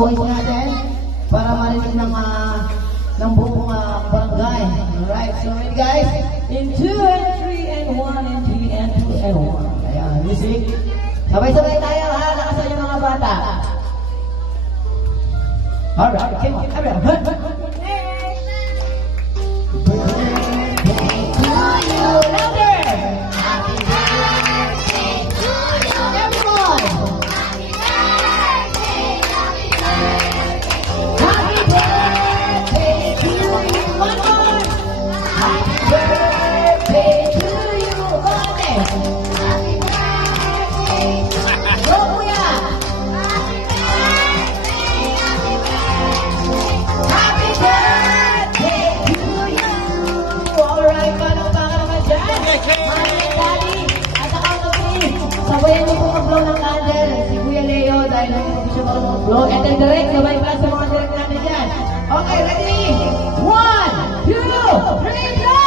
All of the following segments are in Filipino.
voice natin para marinig ng buong barangay. Alright, so ready guys? In 2 and 3 and 1 and 3 and 2 and 1. Ayan, music. Sabay-sabay tayo ha, nakasan yung mga bata. Alright, okay, everyone. Sabayan niyo po mag-blow ng candle. Si Kuya Leo dahil hindi po siya marunong mag-blow. And then direct, sabay pa sa mga direct natin dyan. Okay, ready? 1, 2, 3, go!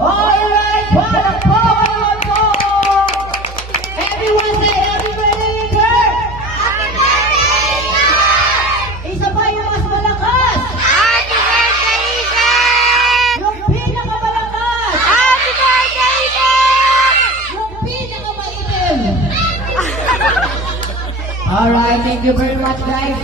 Alright, para po! Everyone say happy birthday, Kurt! Happy birthday, Kurt! Isa pa yung mas malakas! Happy birthday, Kurt! Yung pinakamalakas! Happy birthday, Kurt! Yung pinakamaitim! Alright, thank you very much guys.